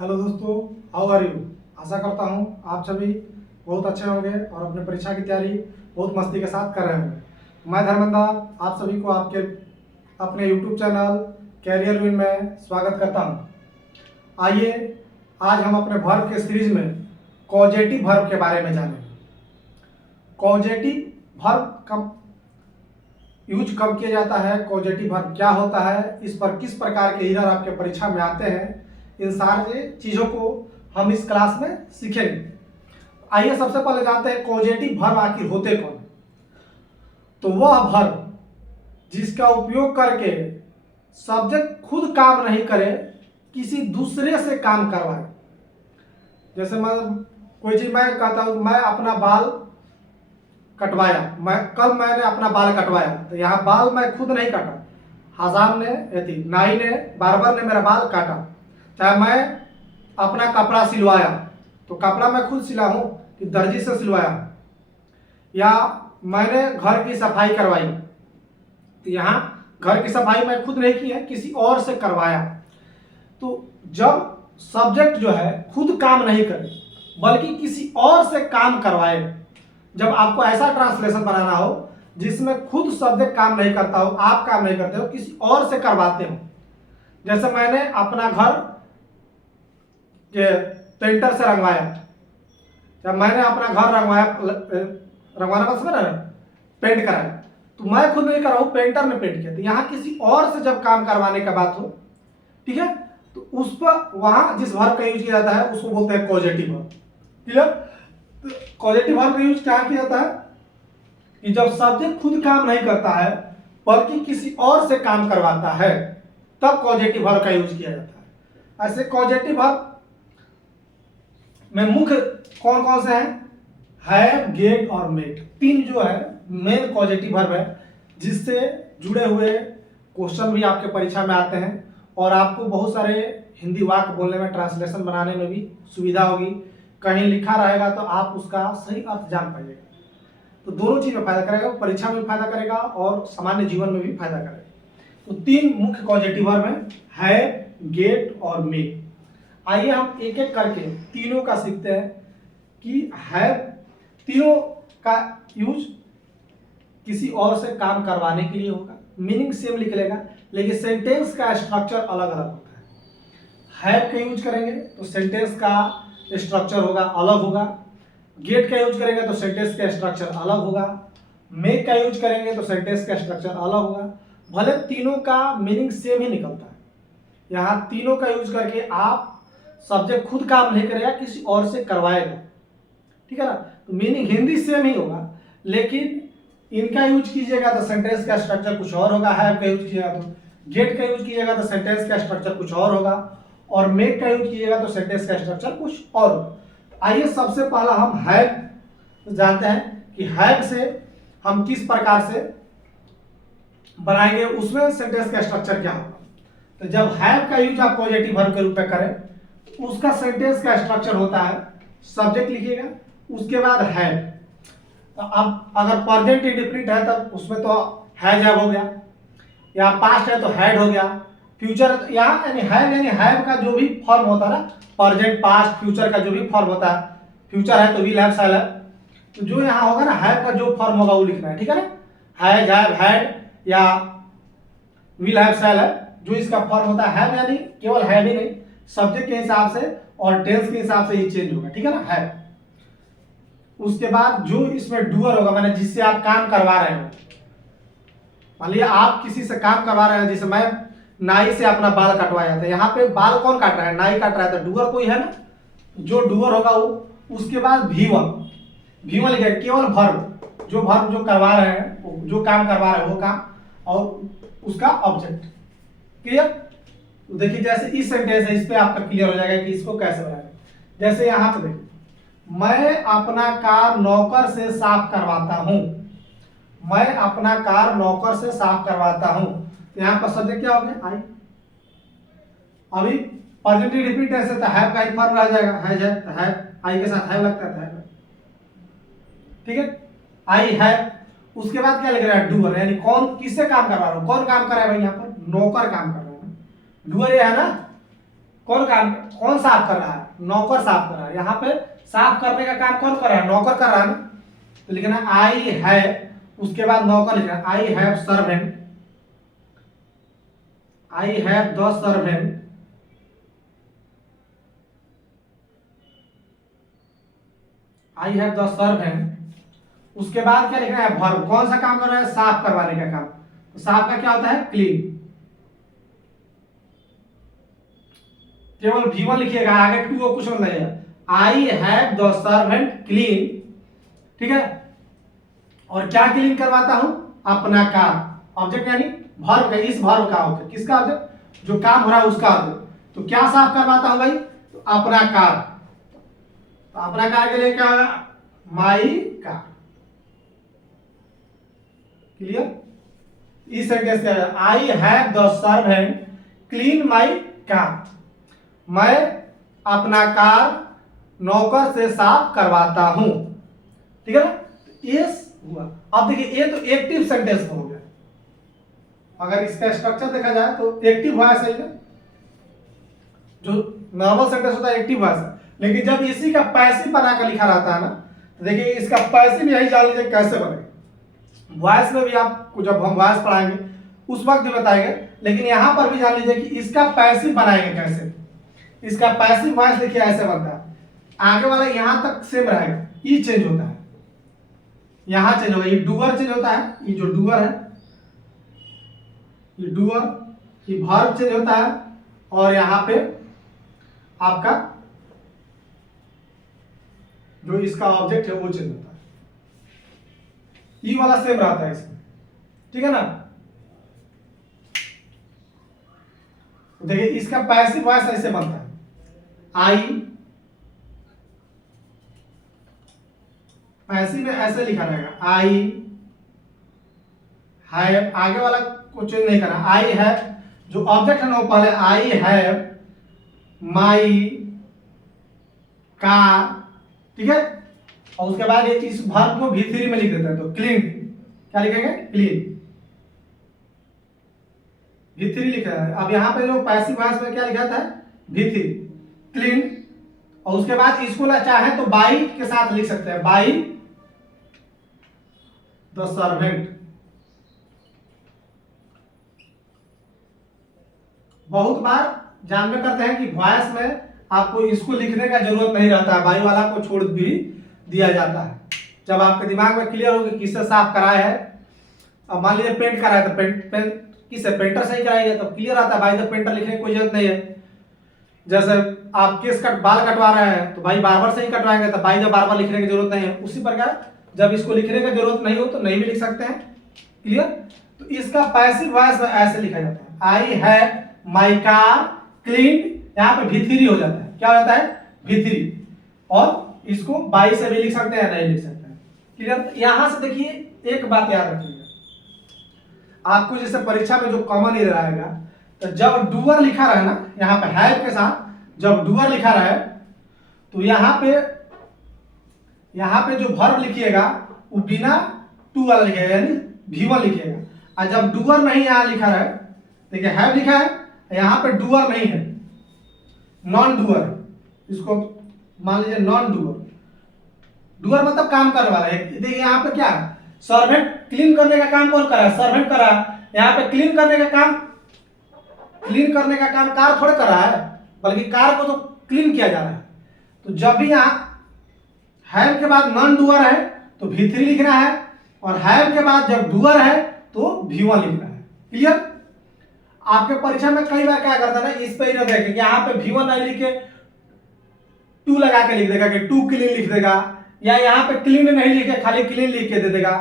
Hello दोस्तों, how are you. आशा करता हूँ आप सभी बहुत अच्छे होंगे और अपने परीक्षा की तैयारी बहुत मस्ती के साथ कर रहे होंगे। मैं धर्मेंद्र आप सभी को आपके अपने यूट्यूब चैनल कैरियर विन में स्वागत करता हूँ। आइए आज हम अपने वर्ब के सीरीज में कॉजेटिव वर्ब के बारे में जानेंगे। कॉजेटिव वर्ब कब यूज कब किया जाता है, कॉजेटिव वर्ब क्या होता है, इस पर किस प्रकार के एरर आपके परीक्षा में आते हैं, इन सारी चीज़ों को हम इस क्लास में सीखेंगे। आइए सबसे पहले जानते हैं कॉजेटिव वर्ब आखिर होते कौन। तो वह वर्ब जिसका उपयोग करके सब्जेक्ट खुद काम नहीं करे, किसी दूसरे से काम करवाए। जैसे मैं कोई चीज मैं कहता हूँ, मैं अपना बाल कटवाया, मैंने अपना बाल कटवाया, तो यहाँ बाल मैं खुद नहीं काटा, हजाम ने नाई ने बार्बर ने मेरा बाल काटा। चाहे मैं अपना कपड़ा सिलवाया, तो कपड़ा मैं खुद सिला हूँ कि दर्जी से सिलवाया, या मैंने घर की सफाई करवाई, तो यहाँ घर की सफाई मैं खुद नहीं की है, किसी और से करवाया। तो जब सब्जेक्ट जो है खुद काम नहीं करे बल्कि किसी और से काम करवाए, जब आपको ऐसा ट्रांसलेशन बनाना हो जिसमें खुद सब्जेक्ट काम नहीं करता हो, आप काम नहीं करते हो, किसी और से करवाते हो। जैसे मैंने अपना घर के पेंटर से रंगवाया, जब मैंने अपना घर रंगवाना का समझ रहे, पेंट कराया, तो मैं खुद नहीं कर रहा हूँ, पेंटर ने पेंट किया। तो यहाँ किसी और से जब काम करवाने का बात हो, ठीक है, तो उस पर वहां जिस वर्ब का यूज किया जाता है उसको बोलते हैं causative verb. Clear. Causative verb का यूज क्या किया जाता है कि जब सब्जेक्ट खुद काम नहीं करता है बल्कि किसी और से काम करवाता है, तब कॉजेटिव वर्ब का यूज किया जाता है। ऐसे कॉजेटिव वर्ब में मुख्य कौन कौन से हैं? हैव, गेट और मेक, तीन जो है मेन कॉजेटिव वर्ब है, जिससे जुड़े हुए क्वेश्चन भी आपके परीक्षा में आते हैं और आपको बहुत सारे हिंदी वाक्य बोलने में, ट्रांसलेशन बनाने में भी सुविधा होगी। कहीं लिखा रहेगा तो आप उसका सही अर्थ जान पाइएगा, तो दोनों चीज में फायदा करेगा, परीक्षा में फायदा करेगा और सामान्य जीवन में भी फायदा करेगा। तो तीन मुख्य कॉजेटिव वर्ब हैं, हैव, गेट और मेक। आइए हम एक एक करके तीनों का सीखते हैं कि हैव, तीनों का यूज किसी और से काम करवाने के लिए होगा, मीनिंग सेम लिख लेगा लेकिन सेंटेंस का स्ट्रक्चर अलग अलग होता है। हैव का यूज करेंगे तो सेंटेंस का स्ट्रक्चर होगा, अलग होगा। गेट का यूज करेंगे तो सेंटेंस का स्ट्रक्चर अलग होगा। मेक का यूज करेंगे तो सेंटेंस का स्ट्रक्चर अलग होगा। भले तीनों का मीनिंग सेम ही निकलता है, यहाँ तीनों का यूज करके आप सब्जेक्ट खुद काम नहीं करेगा, किसी और से करवाएगा, ठीक है ना। तो मीनिंग हिंदी सेम ही होगा, लेकिन इनका यूज कीजिएगा तो सेंटेंस का स्ट्रक्चर कुछ और होगा। हैव का यूज कीजिएगा तो, गेट का यूज कीजिएगा तो सेंटेंस का स्ट्रक्चर कुछ और होगा, और मेक का यूज कीजिएगा तो सेंटेंस का स्ट्रक्चर कुछ और होगा। आइए सबसे पहला हम हैव जानते हैं कि हैव से हम किस प्रकार से बनाएंगे, उसमें सेंटेंस का स्ट्रक्चर क्या होगा। तो जब हैव का यूज आप पॉजिटिव वर्ब के रूप में करें, उसका सेंटेंस का स्ट्रक्चर होता है, सब्जेक्ट लिखिएगा, उसके बाद हैव। तो अब अगर प्रेजेंट इंडेफिनिट है तब उसमें तो हैज हैव हो गया, या पास्ट है तो हैड हो गया, फ्यूचर है तो यहाँ यानी हैव का जो भी फॉर्म होता है ना, प्रेजेंट, पास्ट, फ्यूचर का जो भी फॉर्म होता है, फ्यूचर है तो विल हैव, शैल है, तो जो यहाँ होगा ना हैव का जो फॉर्म होगा वो लिखना है, ठीक है ना। हैज हैव, हैड या विल हैव, शैल है, जो इसका फॉर्म होता है हैव, यानी केवल हैव ही नहीं, सब्जेक्ट के हिसाब से और टेंस के हिसाब से ये चेंज होगा, ठीक है ना, हैव। उसके बाद जो इसमें डूअर होगा, माने जिससे आप काम करवा रहे हो, मान लिया आप किसी से काम करवा रहे हैं, जैसे मैं नाई से अपना बाल कटवाया था, यहाँ पे बाल कौन काट रहा है? नाई काट रहा है, तो डूअर कोई है ना, जो डूअर होगा वो। उसके बाद V1 लिखा, केवल वर्ब, जो वर्ब जो करवा रहे हैं, जो काम करवा रहे हैं वो काम, और उसका ऑब्जेक्ट। क्लियर। तो देखिए जैसे इस सेंटेंस है, इस पे आपका क्लियर हो जाएगा कि इसको कैसे बनाएंगे। जैसे यहाँ पे देखिए, मैं अपना कार नौकर से साफ करवाता हूं, मैं अपना कार नौकर से साफ करवाता हूं, तो यहाँ पर सब्जेक्ट क्या हो गया? आई। अभी प्रेजेंट रिपीट ऐसे तो हैव का ही फॉर्म रह जाएगा, हैज है तो हैव, आई के साथ हैव लगता है, ठीक है, आई हैव। उसके बाद क्या लग रहा है? डूअर, यानी कौन किससे काम करवा रहा हूं, कौन काम कर रहा है भाई? यहाँ पर नौकर काम कर रहा है, डूअर ये है ना, कौन साफ कर रहा है? नौकर साफ कर रहा है। यहाँ पे साफ करने का काम कौन कर रहा है? नौकर कर रहा है ना। तो लिखना आई है, उसके बाद नौकर लिखना I have servant, I have the servant, I have the servant. उसके बाद क्या लिखना है? वर्ब। कौन सा काम कर रहा है? साफ करवाने का काम। तो साफ का क्या होता है? क्लीन। केवल V1 लिखिएगा, आगे 2 को कुछ मत लगेगा। I have the servant clean, ठीक है। और क्या क्लीन करवाता हूं? अपना काम। ऑब्जेक्ट यानी वर्ब का, इस वर्ब का ऑब्जेक्ट। किसका ऑब्जेक्ट? जो काम हो रहा है उसका ऑब्जेक्ट। तो क्या साफ करवाता हूं भाई? तो अपना कार। तो अपना कार के लिए क्या होगा? My car. क्लियर? इस सेंटेंस क्या है? I have the servant clean my car. मैं अपना कार नौकर से साफ करवाता हूं, ठीक है ना। ये हुआ। अब देखिए, ये तो एक्टिव सेंटेंस हो गया। अगर इसका स्ट्रक्चर देखा जाए तो एक्टिव वॉइस है, जो नॉर्मल सेंटेंस होता है एक्टिव वॉइस। लेकिन जब इसी का पैसिव बनाकर लिखा रहता है ना, तो देखिए इसका पैसिव यही जान लीजिए कैसे बनेगा। वॉइस में भी आपको जब हम वॉइस पढ़ाएंगे उस वक्त भी बताएंगे, लेकिन यहां पर भी जान लीजिए कि इसका पैसिव बनाएंगे कैसे। इसका पैसिव वॉइस देखिए ऐसे बनता है। आगे वाला यहां तक सेम रहेगा, ई चेंज होता है, यहां चेंज होगा। ये डूअर चेंज होता है, ये जो डूअर है ये डूअर, ये वर्ब चेंज होता है, और यहां पे आपका जो इसका ऑब्जेक्ट है वो चेंज होता है। ई वाला सेम रहता है इसमें, ठीक है ना। देखिए इसका पैसिव वॉइस ऐसे बनता है। आई, पैसिव में ऐसे लिखा रहेगा आई हैव, आगे वाला को चेंज नहीं करना। आई हैव, जो ऑब्जेक्ट है ना वो पहले आई हैव माई कार, ठीक है। और उसके बाद इस वर्ब को V3 में लिख देते हैं। तो क्लीन, क्या लिखेंगे? क्लीन, V3 लिखा है। अब यहाँ पे जो पैसिव वॉइस में क्या लिखा था? V3 clean. और उसके बाद इसको चाहे तो बाई के साथ लिख सकते हैं, बाई द सर्वेंट। बहुत बार जानते करते हैं कि वॉइस में आपको इसको लिखने का जरूरत नहीं रहता है, बाई वाला को छोड़ भी दिया जाता है। जब आपके दिमाग में क्लियर हो कि किससे साफ कराया है, अब मान लीजिए पेंट कराया तो पेंट किससे? पेंटर से ही कराएंगे, तो क्लियर आता है बाई द पेंटर लिखने की कोई जरूरत नहीं है। जैसे आप केस बाल कटवा रहे हैं तो भाई बार्बर से ही कटवाएंगे, तो बाई द बार्बर लिखने की जरूरत नहीं है। उसी प्रकार जब इसको लिखने की जरूरत नहीं हो तो नहीं भी लिख सकते हैं। क्लियर? तो इसका पैसिव वॉइस में ऐसे लिखा जाता है, I have my car clean. यहाँ पे V3 हो जाता है, क्या हो जाता है? V3। और इसको बाई से भी लिख सकते हैं, नहीं लिख सकते हैं। क्लियर? यहां से देखिए एक बात याद रखिएगा, आपको जैसे परीक्षा में जो कॉमन एरर आएगा, तो जब डूअर लिखा रहे ना, यहाँ पे हैव के साथ जब डूअर लिखा रहे तो यहाँ पे जो वर्ब लिखिएगा वो बिना टू वाला लिखिएगा, यानी V1 लिखिएगा। और जब डूअर नहीं यहाँ लिखा रहे, देखिए हैव लिखा है, यहाँ पे डूअर नहीं है, नॉन डूअर, इसको मान लीजिए नॉन डूअर। डूअर मतलब काम करने वाला है। देखिए यहाँ पे क्या है? सर्वेंट क्लीन करने का काम कौन कर रहा है? सर्वेंट कर रहा है। यहाँ पे क्लीन करने का काम कार थोड़े कर रहा है, बल्कि कार को तो क्लीन किया जा रहा है। तो जब भी यहाँ हैव के बाद नॉन डूअर है तो V3 लिखना है, और हैव के बाद जब डूअर है तो V1 लिखना है। क्लियर? आपके परीक्षा में कई बार क्या करता है ना, इस पे ही रहता है कि यहाँ पे V1 नहीं लिखे टू लगा के लिख देगा कि टू क्लीन लिख देगा, या यहाँ पे क्लीन नहीं लिखे खाली क्लीन लिख के दे देगा,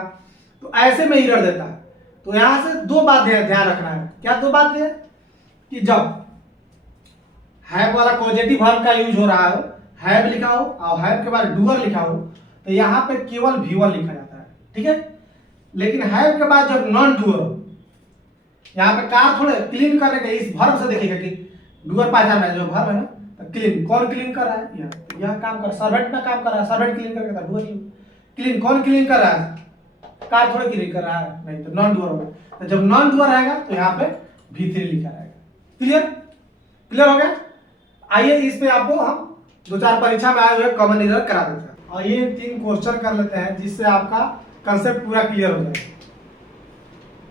तो ऐसे में एरर देता है। तो यहां से दो बात ध्यान रखना है। क्या दो बात है? कि जब हैव वाला पॉजिटिव वर्ब का यूज हो रहा हो, हैव लिखा हो और हैव के बाद डूअर लिखा हो, तो यहाँ पे केवल V1 लिखा जाता है, ठीक है। लेकिन हैव के बाद जब नॉन डूअर हो, यहाँ पे कार थोड़े क्लीन करने के इस वर्ब से देखिएगा कि डूअर पहचान है जो वर्ब है ना, तो क्लीन कौन क्लीन कर रहा है? यह काम कर, सर्वेंट ना काम कर रहा है, सर्वेंट क्लीन करके डूअर क्लीन कौन क्लीन कर रहा है? कार थोड़े क्लीन कर रहा है, नहीं तो नॉन डूअर होगा। तो जब नॉन डूअर रहेगा तो यहाँ पे V3 लिखा रहेगा। क्लियर? क्लियर हो गया? आइए इस पे आपको हम 2-4 परीक्षा में आए हुए कॉमन इरर करा देते हैं। आइए 3 क्वेश्चन कर लेते हैं जिससे आपका कंसेप्ट पूरा क्लियर हो जाए।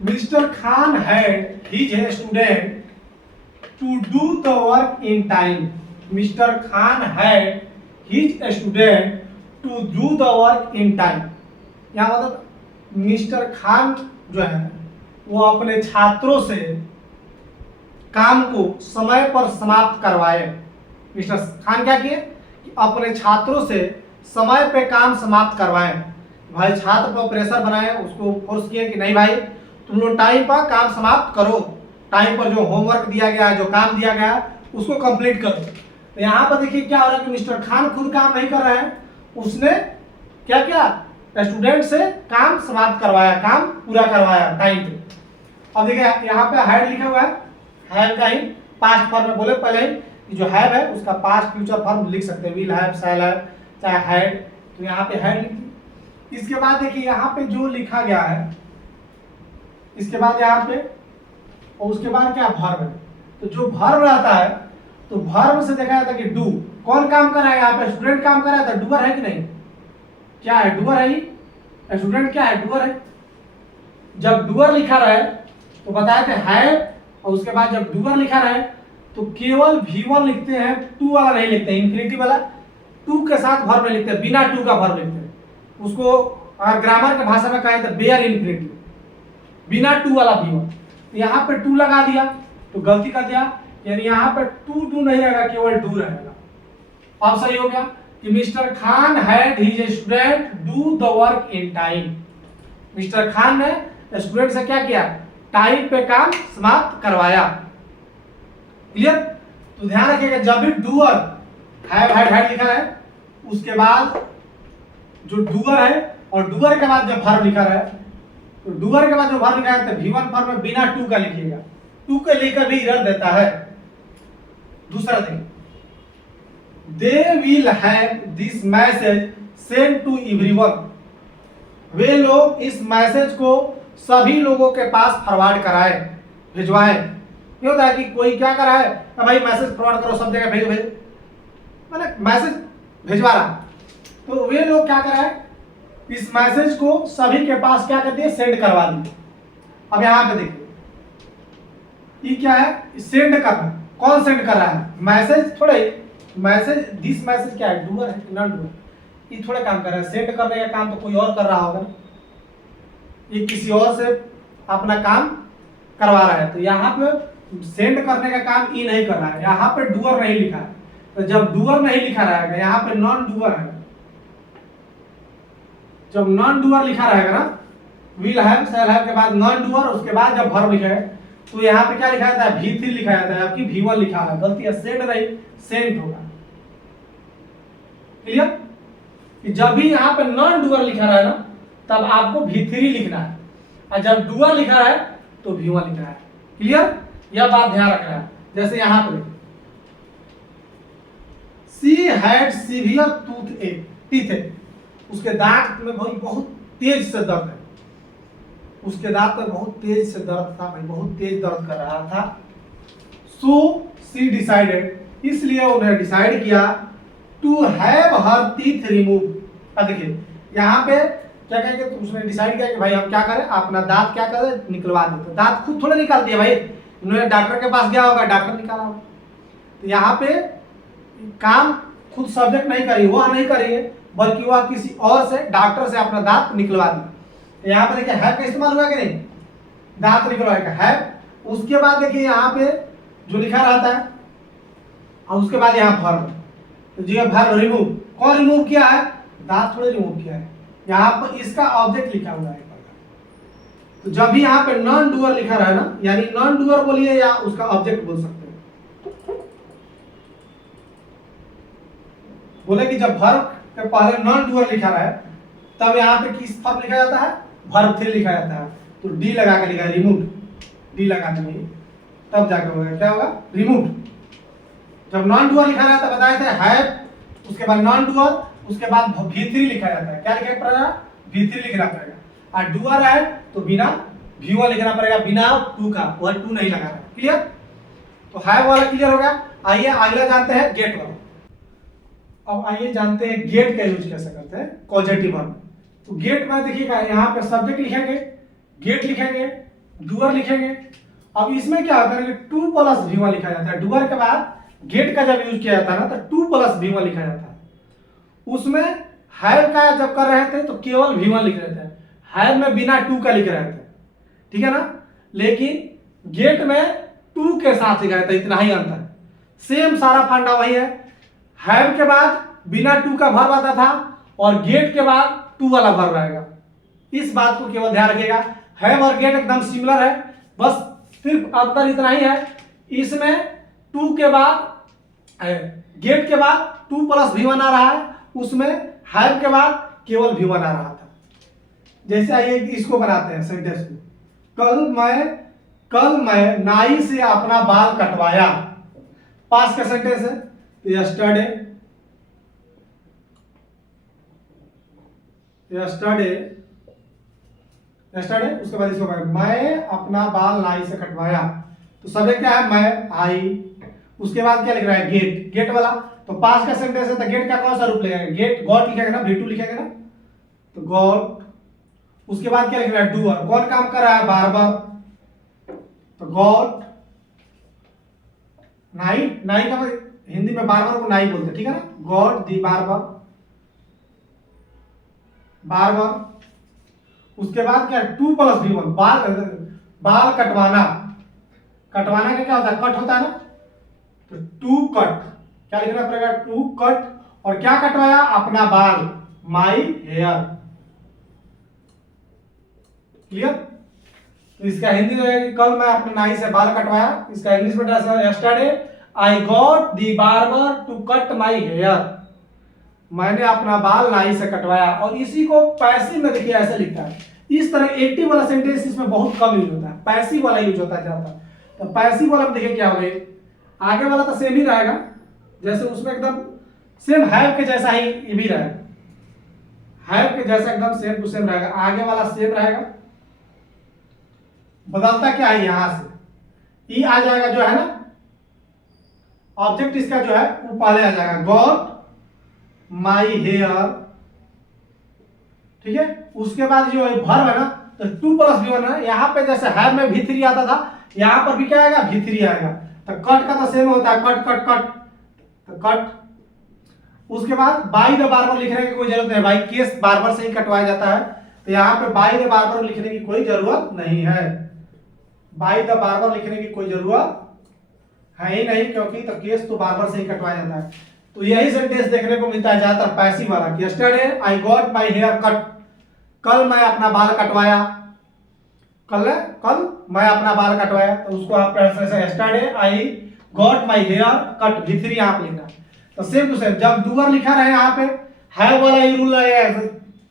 Mr Khan had his student to do the work in time. Mr Khan had his student to do the work in time. यहाँ मतलब मिस्टर खान जो है वो अपने छात्रों से काम को समय पर समाप्त करवाए। मिस्टर खान क्या किए कि अपने छात्रों से समय पे काम समाप्त करवाए। भाई छात्र पर प्रेशर बनाए, उसको फोर्स किए कि नहीं भाई तुम लोग टाइम पर काम समाप्त करो, टाइम पर जो होमवर्क दिया गया है, जो काम दिया गया है उसको कंप्लीट करो। तो यहाँ पर देखिए क्या हो रहा है कि मिस्टर खान खुद काम नहीं कर रहे हैं, उसने क्या किया स्टूडेंट से काम समाप्त करवाया, काम पूरा करवाया टाइम पे। अब देखिए यहाँ पे हैड लिखा हुआ है, हैव का ही पास्ट फॉर्म में बोले पहले ही जो हैव है उसका पास्ट फ्यूचर फॉर्म लिख सकते हैं, विल हैव, शैल हैव, चाहे हैड। तो यहाँ पे हैड लिख दी। इसके बाद देखिए यहाँ पे जो लिखा गया है, इसके बाद यहाँ पे और उसके बाद क्या वर्ब है। तो जो वर्ब रहता है तो वर्ब से देखा जाता है कि डू, कौन काम कर रहा है, यहाँ पे स्टूडेंट काम कर रहा है, तो डूअर है कि नहीं, क्या है डूअर है, स्टूडेंट क्या है डूअर है। जब डूअर लिखा रहे तो बताया थे हैव, और उसके बाद जब डूअर लिखा रहे तो केवल V1 लिखते हैं, टू वाला नहीं लिखते, इन्फिनिटिव वाला टू के साथ वर्ब नहीं लिखते, बिना टू का वर्ब लिखते हैं। उसको अगर ग्रामर की भाषा में कहें तो बेयर इन्फिनिटिव, बिना टू वाला V1। यहाँ पे टू लगा दिया तो गलती कर दिया, यानी यहाँ पे टू डू नहीं रहेगा, केवल डू रहेगा। अब सही हो गया कि mister Khan had his student do the work in time. Mr Khan ने स्टूडेंट से क्या किया, टाइम पे काम समाप्त करवाया। क्लियर। तो ध्यान रखिएगा जब भी डूअर हैव हैड हैड लिखा है उसके बाद जो डूअर है और डूअर के बाद जब वर्ब लिखा है तो डूअर के बाद जो वर्ब लिखा है तो V1 फॉर्म में बिना टू का लिखिएगा, टू के लेकर भी एरर देता है। दूसरा देखिए, they will have this message send to everyone. वे लोग इस मैसेज को सभी लोगों के पास फॉरवर्ड कराए, भिजवाए। ये होता है कि कोई क्या कर रहा है, तो भाई मैसेज फॉरवर्ड करो, सब जगह भेजो भेजो, मैंने मैसेज भिजवा रहा। तो वे लोग क्या कर रहे हैं, इस मैसेज को सभी के पास क्या कर दिए, सेंड करवा दिए। अब यहाँ पे देखिए ये क्या है, सेंड करना, कौन सेंड कर रहा है, मैसेज थोड़े, मैसेज दिस मैसेज क्या है, डूअर है नॉन डूअर, ये थोड़े काम कर रहा है। सेंड करने का काम तो कोई और कर रहा होगा ना, ये किसी और से अपना काम करवा रहा है। तो यहाँ पे सेंड करने का काम ये नहीं कर रहा है, यहाँ पे डूअर नहीं लिखा है। तो जब डूअर नहीं लिखा रहेगा, यहाँ पे नॉन डूअर है, जब नॉन डूअर लिखा रहेगा ना, विल हैव शैल हैव के बाद नॉन डूअर, उसके बाद जब वर्ब लिखा है तो यहाँ पे क्या लिखा जाता है, V3 लिखा जाता है, आपकी V1 लिखा है, गलती है, सेंड नहीं सेंट होगा। क्लियर। कि जब भी यहाँ पे नॉन डूअर लिखा रहा है ना तब आपको V3 लिखना है, और जब डूअर लिखा है तो V1 लिखना है। क्लियर, यह बात ध्यान रखना है। जैसे यहाँ पे सी हैड सीवियर टूथ एक, उसके दांत में भाई बहुत तेज से दर्द है, उसके दांत में बहुत तेज से दर्द था, भाई बहुत तेज दर्द कर रहा था। सो सी डिसाइडेड, इसलिए उन्हें डिसाइड किया to have her teeth remove. अब देखिए यहाँ पे क्या कहेंगे, तो उसने डिसाइड किया कि भाई हम क्या करें, अपना दांत क्या करें, निकलवा देते। दांत खुद थोड़ा निकाल दिया भाई, उन्होंने डॉक्टर के पास गया होगा, डॉक्टर निकाला होगा। तो यहाँ पे काम खुद सब्जेक्ट नहीं करी, वह नहीं करी है, बल्कि वह किसी और से, डॉक्टर से अपना दांत निकलवा दी। तो यहाँ पे देखिए हैव का इस्तेमाल हुआ कि नहीं, दांत निकलवाएगा हैव। उसके बाद देखिए यहाँ पे जो लिखा रहता है और उसके बाद यहाँ वर्ब, तो जी वर्ब रिमूव, कौन रिमूव किया है, दांत थोड़े रिमूव किया है, यहाँ पर इसका ऑब्जेक्ट लिखा हुआ है। तो जब भी यहाँ पे नॉन डूअर लिखा रहा है ना, यानी नॉन डूअर बोलिए या उसका ऑब्जेक्ट बोल सकते हैं। बोले कि जब वर्ब के पहले नॉन डूअर लिखा रहा है तब यहाँ पे किस फॉर्म लिखा जाता है, वर्ब 3 लिखा जाता है। तो डी लगा के लिखा है, रिमूव, डी लगा के तब जाकर होगा, क्या होगा, रिमूव। जब नॉन डूअर लिखा रहता है बताए थे हैव, उसके बाद नॉन डूअर, उसके बाद V3 लिखा जाता है। क्या लिखा पड़ेगा, V3 लिखना पड़ेगा। और डूअर है तो बिना V1 लिखना पड़ेगा, बिना टू का, वह टू नहीं लगाना। क्लियर। तो हैव वाला क्लियर हो गया। आइए अगला जानते हैं गेट वर्ब। अब आइए जानते हैं गेट का यूज कैसे करते हैं कॉजेटिव वर्ब। तो गेट में देखिएगा यहाँ पे सब्जेक्ट लिखेंगे, गेट लिखेंगे, डूअर लिखेंगे। अब इसमें क्या होता है कि 2 + V1 लिखा जाता है। डूअर के बाद गेट का जब यूज किया जाता है ना तो 2 + V1 लिखा जाता है। उसमें हैव का जब कर रहे थे तो केवल V1 लिख रहे थे, हैव में बिना 2 का लिख रहे थे, ठीक है ना। लेकिन गेट में 2 के साथ लिखा जाता है, इतना ही अंतर है। सेम सारा फंडा वही है, हैव के बाद बिना 2 का वर्ब आता था और गेट के बाद 2 वाला वर्ब रहेगा। इस बात को केवल ध्यान रखिएगा, हैव और गेट एकदम सिमिलर है, बस सिर्फ अंतर इतना ही है, इसमें 2 के बाद गेट के बाद 2 + V1 आ रहा है, उसमें हैव के बाद केवल V1 आ रहा था। जैसे आइए इसको बनाते हैं सेंटेंस को। कल मैं नाई से अपना बाल कटवाया। पास्ट का सेंटेंस है, यस्टरडे उसके बाद इसको मैं अपना बाल नाई से कटवाया। तो सब्जेक्ट क्या है, मैं, आई। उसके बाद क्या लिख रहा है, गेट वाला। तो पास्ट का सेंटेंस है तो गेट का कौन सा रूप लेगा, गेट गॉट लिखेगा ना, V2 लिखेगा ना, तो गॉट। उसके बाद क्या लिख रहा है, डूअर, कौन काम कर रहा है, बार्बर, तो गॉट नाई का हिंदी में बार्बर को नाई बोलते, ठीक है ना, गॉट दी बार्बर। उसके बाद क्या, 2 + V1, बाल कटवाना का क्या होता है, कट होता है ना, तो 2 कट, क्या लिखना पड़ेगा, 2 कट। और क्या कटवाया, अपना बाल, माई हेयर। क्लियर। तो इसका हिंदी जो है कि कल मैं अपने नाई से बाल कटवाया। इसका इंग्लिश में yesterday I got the barber to cut my hair. मैंने अपना बाल नाई से कटवाया। और इसी को पैसिव में देखिए ऐसे लिखता है। इस तरह एक्टिव वाला सेंटेंस इसमें बहुत कम यूज होता है, पैसिव वाला यूज होता है ज्यादा। तो पैसिव वाला देखिए क्या हो गया, आगे वाला तो सेम ही रहेगा, जैसे उसमें एकदम सेम हैव के जैसा ही ये भी रहेगा, हैव के जैसा एकदम सेम टू सेम रहेगा। आगे वाला सेम रहेगा, बदलता क्या है, यहां से ई आ जाएगा जो है ना, ऑब्जेक्ट इसका जो है वो पहले आ जाएगा, गॉट माई हेयर, ठीक है। उसके बाद जो वर्ब है ना, तो 2 + V1 है। यहाँ पे जैसे हैव में V3 आता था, यहाँ पर भी क्या आएगा, V3 आएगा। तो कट का तो सेम होता है, कट तो कट। उसके बाद बाय द बार्बर लिखने की कोई जरूरत नहीं, भाई केस बार्बर से ही कटवाया जाता है। तो यहाँ पे बाय द बार्बर लिखने की कोई जरूरत नहीं है, बाय द बार्बर लिखने की कोई जरूरत है ही नहीं, क्योंकि तो केस तो बार्बर से ही कटवाया जाता है। तो यही सेंटेंस देखने को मिलता है ज्यादातर पैसिव वाला, कि yesterday I got my hair cut, कल मैं अपना बाल कटवाया, कल मैं अपना बाल कटवाया। तो उसको आप yesterday I got my hair cut, V3 यहाँ पे लिखना। तो सेम टू सेम जब डूअर लिखा रहे यहाँ पे हैव वाला ही रूल है,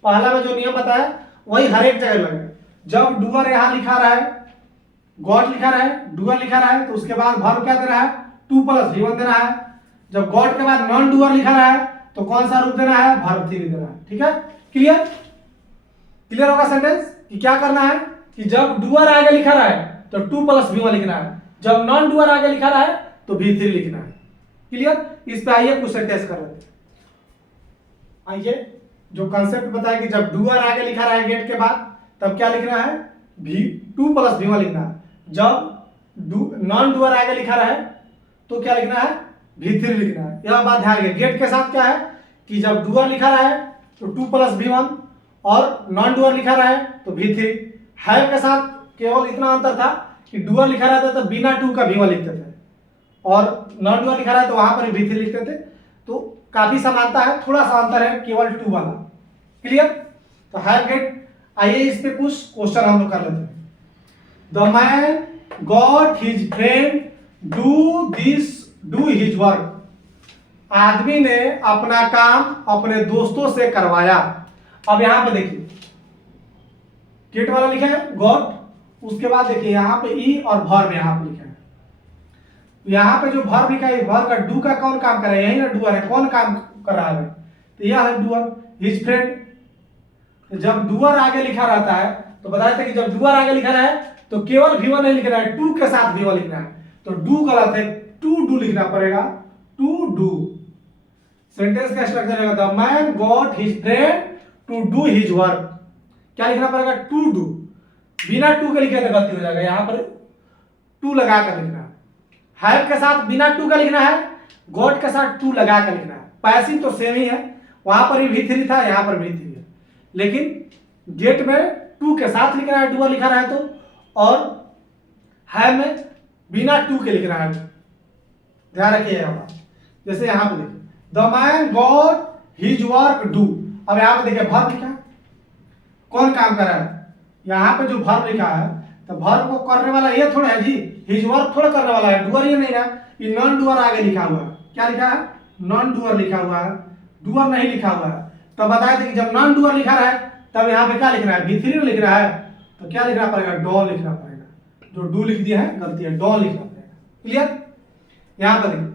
पहला में जो नियम बताया वही हर एक जगह लगेगा। जब डूअर यहाँ लिखा रहा है, गॉट लिखा रहा है, डूअर लिखा रहा है, तो उसके बाद वर्ब क्या देना है, 2 + V1 देना है। जब गॉट के बाद नॉन डूअर लिखा रहा है तो कौन सा रूप देना है, वर्ब 3 देना है, ठीक है। क्लियर होगा सेंटेंस कि क्या करना है, कि जब डूअर आगे लिखा रहा है तो 2 + V1 लिखना है, जब नॉन डूअर आगे लिखा रहा है तो V3 लिखना है। क्लियर। इस पे आइए कुछ सेंटेंस कर लेते हैं। आइए जो कंसेप्ट बताया कि जब डूअर आगे लिखा रहा है गेट के बाद, तब क्या लिखना है, 2 + V1 लिखना है। जब नॉन डूअर आगे लिखा रहा है तो क्या लिखना है, V3 लिखना है। यह बात ध्यान रखिए, गेट के साथ क्या है कि जब डूअर लिखा रहा है तो 2 + V1 और नॉन डूअर लिखा रहा है तो V3। हैव के साथ केवल इतना अंतर था कि डूअर लिखा रहता तो बिना 2 का V1 लिखते थे, और नॉन डूअर लिखा रहा है तो वहां पर V3 लिखते थे। तो काफी समानता है, थोड़ा सा अंतर है केवल 2 वाला। क्लियर। तो हैव गेट। आइए इस पे कुछ क्वेश्चन हम लोग कर लेते हैं। The man got his friend do his work. आदमी ने अपना काम अपने दोस्तों से करवाया। अब यहां पे देखिए गेट वाला लिखा है गॉट, उसके बाद देखिए यहां पे ई और वर्ब यहां पे लिखा है। यहां पे जो वर्ब लिखा है, वर्ब का डू का कौन काम कर रहा है, यही ना डूअर है, कौन काम कर रहा है, तो यह है डूअर, हिज फ्रेंड। जब डूअर आगे लिखा रहता है तो बताया था कि जब डूअर आगे लिखा रहा है तो केवल V1 नहीं लिखना है, 2 के साथ V1 लिखना है। तो डू गलत है, टू डू लिखना पड़ेगा, टू डू। सेंटेंस का स्ट्रक्चर है the man got his brain to do his work. क्या लिखना पड़ेगा? To do. बिना टू के लिखे तो गलती हो जाएगा, यहां पर टू लगा कर लिखना है। हैव के साथ बिना टू का लिखना है, गॉट के साथ टू लगा कर लिखना है। पैसिव तो सेम ही है, वहां पर भी V3 था, यहां पर भी 3 है, लेकिन गेट में टू के साथ लिखना है, डूअर लिखा रहा है तो, और हैव में बिना टू के लिखना है। ध्यान रखिएगा। जैसे यहां पर देखिए the man got his work do. अब यहां पर देखिए वर्ब लिखा है, कौन काम कर रहा है? यहां पे जो वर्ब लिखा है तो वर्ब को करने वाला ये थोड़ा है जी, हिज वर्क थोड़ा करने वाला है, डूअर ये नहीं ना, ये नॉन डूअर आगे लिखा हुआ है। क्या लिखा है? नॉन डूअर लिखा हुआ है, डूअर नहीं लिखा हुआ है। तो बताए थे कि जब नॉन डूअर लिखा रहा है तब यहाँ पे क्या लिखना है? V3 में लिख रहा है तो क्या लिखना पड़ेगा? डॉन लिखना पड़ेगा। जो डू लिख दिया है गलती है, डॉन लिखना पड़ेगा। क्लियर? यहां पर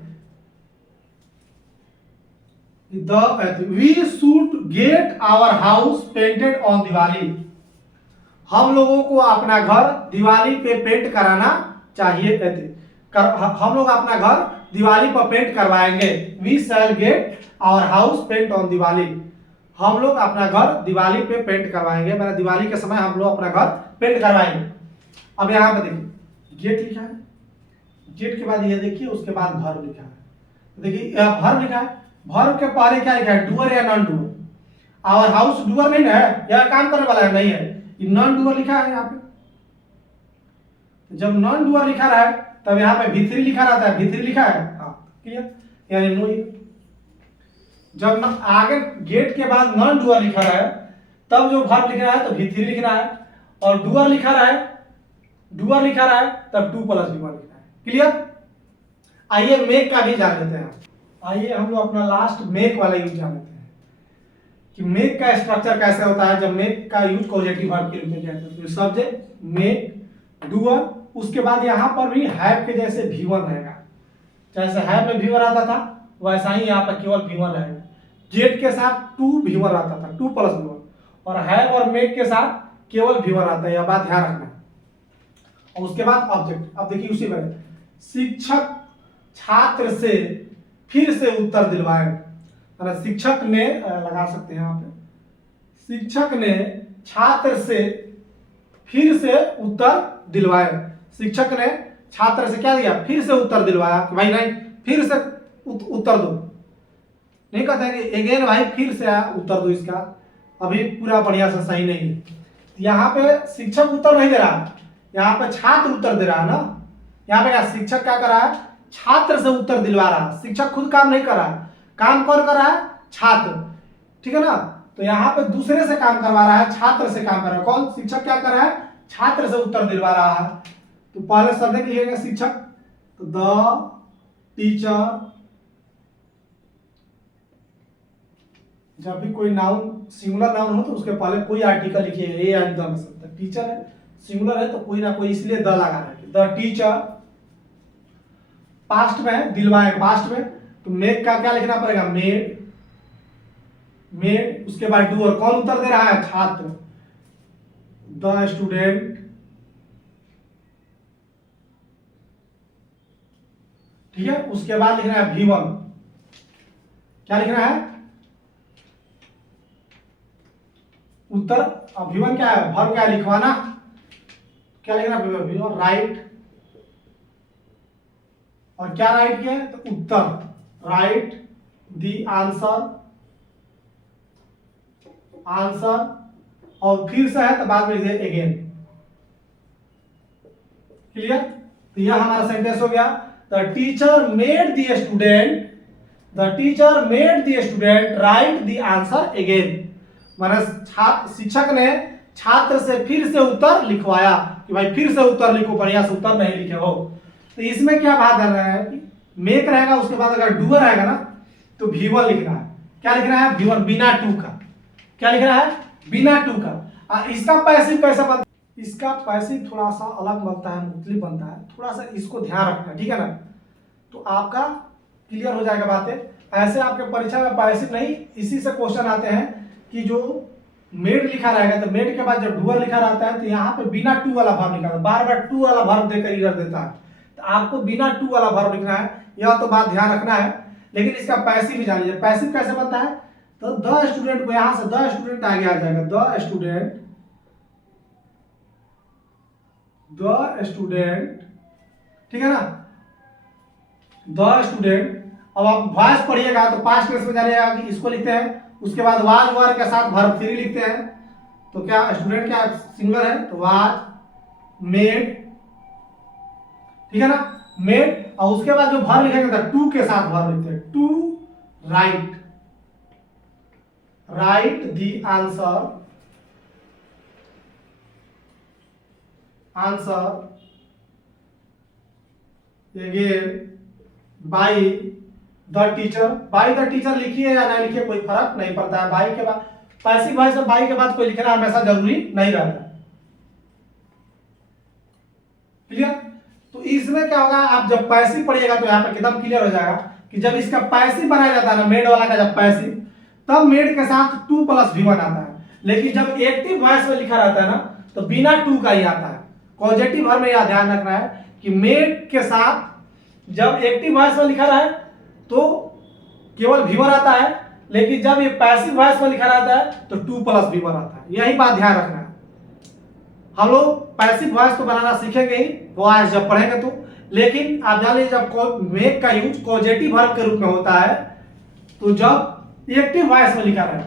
we should get our house painted on Diwali. हम लोगों को अपना घर दिवाली पे पेंट कराना चाहिए। हम लोग अपना घर दिवाली पर पेंट करवाएंगे। We shall get our house paint on Diwali. हम लोग अपना घर दिवाली पे पेंट करवाएंगे, मैंने दिवाली के समय हम लोग अपना घर पेंट करवाएंगे। अब यहाँ पे देखिए गेट लिखा है, गेट के बाद ये देखिए उसके बाद वर्ब लिखा है। देखिए वर्ब लिखा है, वर्ब के पहले क्या लिखा है? डूअर या non doer? Our house doer नहीं है, यह काम करने वाला है, नहीं है, ये नॉन डूअर लिखा है यहाँ पे। जब नॉन डूअर लिखा रहा है तब यहाँ पे V3 लिखा रहता है, V3 लिखा है, हाँ क्लियर, यानी नो। जब आगे गेट के बाद नॉन डूअर लिखा रहा है तब जो वर्ब लिख रहा है तो V3 लिखना है, और डूअर लिखा रहा है, डूअर लिखा रहा है तब 2 + V1 लिखना है। क्लियर? आइए मेक का भी जान लेते हैं। आइए हम लोग अपना लास्ट मेक वाला यूज जान लेते हैं कि मेक का स्ट्रक्चर कैसे होता है। जब मेक का यूज पॉजिटिव वर्ब के रूप में किया जाता है, सब्जेक्ट मेक डूअर, उसके बाद यहाँ पर भी हैव के जैसे V1 रहेगा। जैसे हैव में V1 आता था वैसा ही यहाँ पर केवल V1 रहेगा। गेट के साथ 2 V1 आता था, 2 + V1, और हैव और मेक के साथ केवल V1 आता है, यह बात ध्यान रखना है। और उसके बाद ऑब्जेक्ट। अब देखिए उसी में शिक्षक छात्र से फिर से उत्तर दिलवाए। शिक्षक ने लगा सकते हैं यहाँ पे, शिक्षक ने छात्र से फिर से उत्तर दिलवाए। शिक्षक ने छात्र से क्या दिया? फिर से उत्तर दिलवाया कि भाई नहीं फिर से उत्तर दो, नहीं कहते हैं कि अगेन भाई फिर से उत्तर दो, इसका अभी पूरा बढ़िया से सही नहीं है। यहाँ पे शिक्षक उत्तर नहीं दे रहा, यहाँ पे छात्र उत्तर दे रहा है ना। यहाँ पे क्या शिक्षक क्या कर रहा है? छात्र से उत्तर दिलवा रहा है। शिक्षक खुद काम नहीं कर रहा है, काम कौन कर रहा है? छात्र। ठीक है ना? तो यहाँ पे दूसरे से काम करवा रहा है, छात्र से काम कर रहा है। कौन? शिक्षक क्या कर रहा है? छात्र से उत्तर दिलवा रहा है। तो पहले शब्द लिखिएगा शिक्षक, तो द टीचर। जब भी कोई नाउन सिंगुलर नाउन हो तो उसके पहले कोई आर्टिकल लिखिएगा, ए एंड द में सकता। टीचर है, सिंगुलर है तो कोई ना कोई इसलिए द लगा है। The teacher. पास्ट में दिलवाए, पास्ट में तो मेक का क्या लिखना पड़ेगा? Made, made. उसके बाद डूअर, कौन उत्तर दे रहा है? छात्र, द स्टूडेंट। ठीक है? उसके बाद लिखना है V1। क्या लिखना है? उत्तर। अब V1 क्या है? वर्ब क्या है? लिखवाना। क्या लिखना है? V1 right. और क्या राइट किया है? तो उत्तर, राइट दी आंसर, आंसर। और फिर से है तो बाद में लिख दे अगेन। क्लियर? तो यह हमारा सेंटेंस हो गया। The teacher made the student, the teacher made the student right the answer again. माने शिक्षक ने छात्र से फिर से उत्तर लिखवाया कि भाई फिर से उत्तर लिखो, बढ़िया से उत्तर नहीं लिखे हो। तो इसमें क्या बात कर रहा है कि मेक रहेगा, उसके बाद अगर डूअर आएगा ना तो V1 लिखना है। क्या लिखना है? V1 बिना टू का। क्या लिखना है? बिना टू का। इसका पैसिव कैसा बनता है? इसका पैसिव थोड़ा सा अलग बनता है, मुख्तलिफ बनता है, थोड़ा सा इसको ध्यान रखना है। ठीक है ना? तो आपका क्लियर हो जाएगा बातें। ऐसे आपके परीक्षा में पैसिव नहीं, इसी से क्वेश्चन आते हैं कि जो मेड लिखा रहेगा तो मेड के बाद जब डूअर लिखा रहता है तो यहाँ पे बिना टू वाला वर्ब लिखा है, बार बार टू वाला वर्ब देकर इधर देता है। तो आपको बिना टू वाला वर्ब लिखना है, यह तो बात ध्यान रखना है। लेकिन इसका पैसिव भी जान लीजिए, पैसिव कैसे बनता है, तो द स्टूडेंट को यहां से द स्टूडेंट आगे आ जाएगा, द स्टूडेंट, ठीक है ना, द स्टूडेंट। अब आप वॉइस पढ़िएगा तो पास्ट टेंस में जानिएगा कि इसको लिखते हैं, उसके बाद वाज वर के साथ वर्ब 3 लिखते हैं। तो क्या स्टूडेंट क्या सिंगुलर है, तो वाज, मेड, ठीक है ना, मेड। और उसके बाद जो वर्ब लिखेंगे तो टू के साथ वर्ब लिखते हैं, to write, write the answer, again by the teacher. By the teacher लिखिए या ना लिखिए कोई फर्क नहीं पड़ता है। बाई के बाद पैसिव वॉइस में बाई के बाद कोई लिखना हमेशा जरूरी नहीं रहता। क्लियर। तो इसमें क्या होगा, आप जब पैसिव पढ़िएगा तो यहाँ पर एकदम क्लियर हो जाएगा कि जब इसका पैसिव बनाया जाता है ना, मेड वाला का जब पैसिव, तब मेड के साथ 2 + V1 आता है। लेकिन जब एक्टिव वॉइस में लिखा रहता है ना, तो बिना 2 का ही आता है। पॉजिटिव वर्ब में यह ध्यान रखना है कि मेड के साथ जब एक्टिव वॉइस में लिखा रहा है तो केवल V1 आता है, लेकिन जब ये पैसिव वॉइस में लिखा रहता है तो 2 + V1 आता है। यही बात ध्यान रखना है। हम लोग पैसिव वॉइस तो बनाना सीखेंगे ही वॉइस जब पढ़ेंगे तो, लेकिन आप जान लीजिए जब मेक का यूज पॉजिटिव वर्ब के रूप में होता है, तो जब एक्टिव वॉइस में लिखा रहे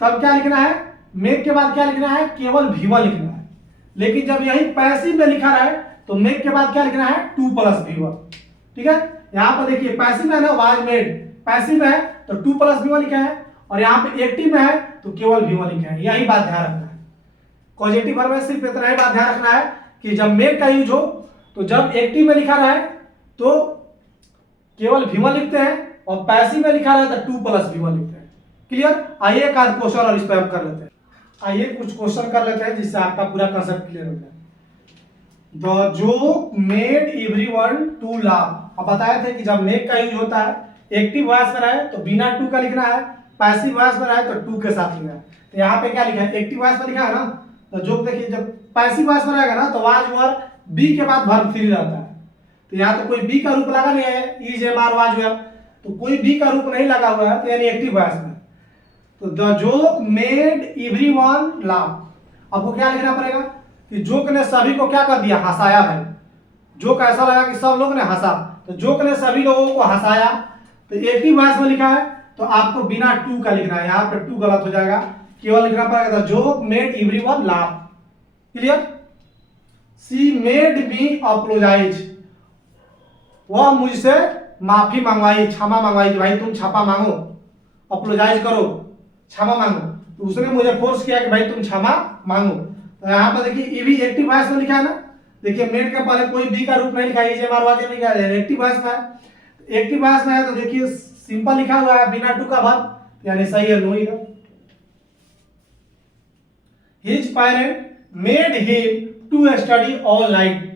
तब क्या लिखना है, मेक के बाद क्या लिखना है, केवल V1 लिखना है। लेकिन जब यही पैसिव में लिखा रहे तो मेक के बाद क्या लिखना है, 2 + V1। ठीक है, यहाँ पर देखिए पैसिव है ना, वाज मेड पैसिव है तो 2 + V1 लिखा है, और यहाँ पे एक्टिव में है तो केवल V1 लिखा है। यही बात ध्यान रखना है। पॉजिटिव वर्ब में सिर्फ इतना ही बात ध्यान रखना है कि जब मेक का यूज हो तो जब एक्टिव में लिखा रहे तो केवल V1 लिखते हैं, और पैसिव में लिखा रहे तो 2 + V1 लिखते हैं। क्लियर। आइए एक आध क्वेश्चन और इस पर हम कर लेते हैं। आइए कुछ क्वेश्चन कर लेते हैं जिससे आपका पूरा कंसेप्ट क्लियर हो जाए। The joke made everyone to laugh. अब बताए थे कि जब मेक का यूज होता है एक्टिव वॉइस में रहे तो बिना 2 का लिखना है, पैसिव वॉइस में रहे तो 2 के साथ लिखना है। तो यहाँ पे क्या लिखा है, एक्टिव वॉइस में लिखा है ना, तो जोक देखिए जब पैसिव वॉइस में रहेगा ना तो वाज वर बी के बाद वर्ब 3 रहता है। तो यहाँ तो कोई बी का रूप लगा नहीं है, is am are was were, तो कोई बी का रूप नहीं लगा हुआ है, तो यानी एक्टिव वॉइस में। तो the joke made everyone laugh. आपको क्या लिखना पड़ेगा कि जोक ने सभी को क्या कर दिया, हंसाया भाई। जोक ऐसा लगा कि सब लोग ने हंसा, तो जोक ने सभी लोगों को हंसाया। तो एक्टिव वॉइस में लिखा है तो आपको बिना 2 का लिखना है, यहाँ पे 2 गलत हो जाएगा, केवल लिखना पड़ेगा the joke made everyone laugh. Clear. She made me apologise. वह मुझसे माफी मंगवाई, क्षमा मंगवाई कि भाई तुम क्षमा मांगो, अपोलोजाइज करो, क्षमा मांगो। तो उसने मुझे फोर्स किया कि भाई तुम क्षमा मांगो। तो यहाँ पर देखिए ये भी एक्टिव वॉइस में लिखा है ना, देखिए मेड के पहले कोई बी का रूप नहीं लिखा है, इजे मारवाजे नहीं लिखा है, एक्टिव वॉइस में है। एक्टिव वॉइस में है तो देखिए सिंपल लिखा हुआ है बिना 2 का वर्ब, यानी सही है, नो ही है। His parent made him to study all night.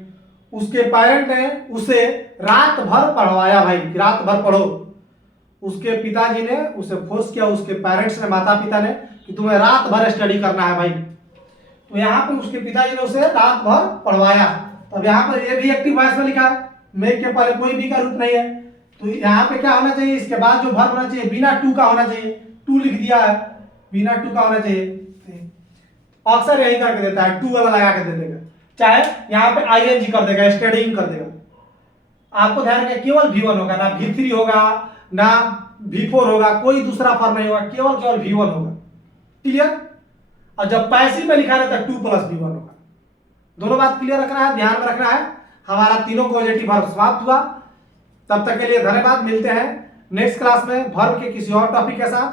उसके पेरेंट ने उसे रात भर पढ़वाया भाई, रात भर पढ़ो। उसके पिताजी ने उसे फोर्स किया, उसके पेरेंट्स ने, माता पिता ने, कि तुम्हें रात भर स्टडी करना है भाई। तो यहाँ पर उसके पिताजी ने उसे रात भर पढ़वाया। तब यहाँ पर ये भी एक्टिव वॉइस में लिखा है, मेक के पहले कोई भी का रूप नहीं है, तो यहाँ पे क्या होना चाहिए, इसके बाद जो वर्ब होना चाहिए बिना 2 का होना चाहिए। 2 लिख दिया है, बिना 2 का होना चाहिए। अक्सर यही करके देता है, 2 वाला लगा के दे देगा, चाहे यहाँ पे ING कर देगा, स्टडीइंग कर देगा। आपको ध्यान रखिए केवल V1 होगा, ना V3 होगा ना V4 होगा, कोई दूसरा फॉर्म नहीं होगा, केवल V1 होगा। क्लियर। और जब पैसिव में लिखा रहता है 2 + V1 होगा। दोनों बात क्लियर रखना है, ध्यान में रखना है। हमारा तीनों पॉजिटिव वर्ब समाप्त हुआ। तब तक के लिए धन्यवाद। मिलते हैं नेक्स्ट क्लास में वर्ब के किसी और टॉपिक के साथ।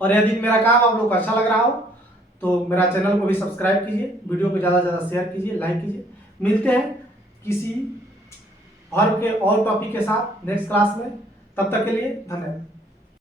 और यदि मेरा काम आप लोग को अच्छा लग रहा हो तो मेरा चैनल को भी सब्सक्राइब कीजिए, वीडियो को ज़्यादा से ज़्यादा शेयर कीजिए, लाइक कीजिए। मिलते हैं किसी वर्ब के और टॉपिक के साथ नेक्स्ट क्लास में। तब तक के लिए धन्यवाद।